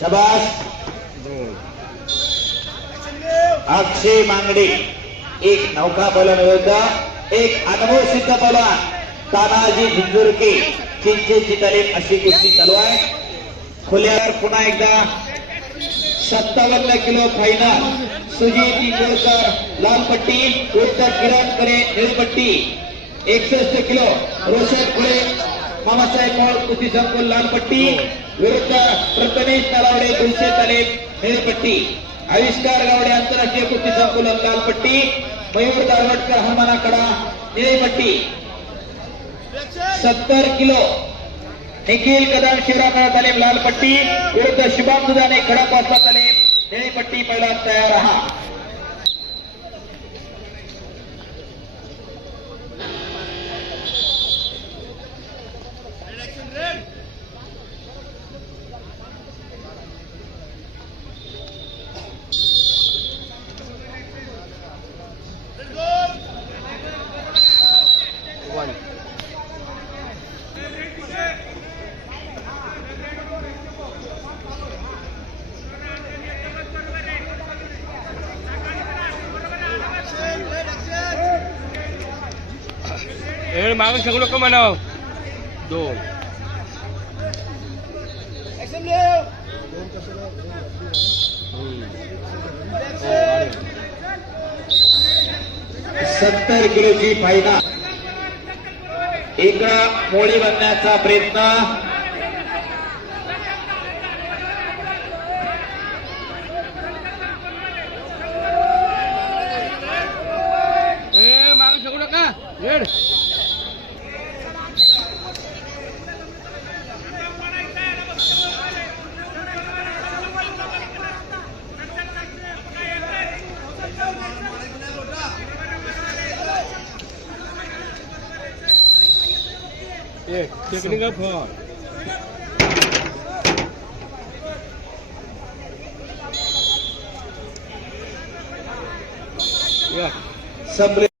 शबास. अक्षय मांगडे एक नौका बलन होता एक अनुभव सिद्ध बलवान तानाजी झिंजुरके चिंचेची तालीम अशी कुस्ती चालू आहे. खुल्यावर पुन्हा एकदा सत्तावन्न किलो फायनल सुजित इंगोळकर लाल पट्टी उत्तर किरण करे निळपट्टी एकसष्ट किलो. रोशन खुले मामासाहेब मोळ कुस्ती संकुल लाल पट्टी विरुद्ध प्रथमेश तलावडे दोनशे तालीम निळपट्टी. आविष्कार गावडे आंतरराष्ट्रीय कुस्ती संकुलन लाल पट्टी मयूर दारवटकर हनुमानाकडा निळपट्टी सत्तर किलो. निखिल कदम शिवराम तालीम लाल पट्टी. विरुद्ध शुभम दुधाने खडक वाजता तालीम. निळी पट्टी पहिला तयार राहा ए मागं सगळं लोक म्हणाव. दोन. सत्तर किलोची फायदा. एका मोळी बनण्याचा प्रयत्न. ए टेक्निकल फॉर संपले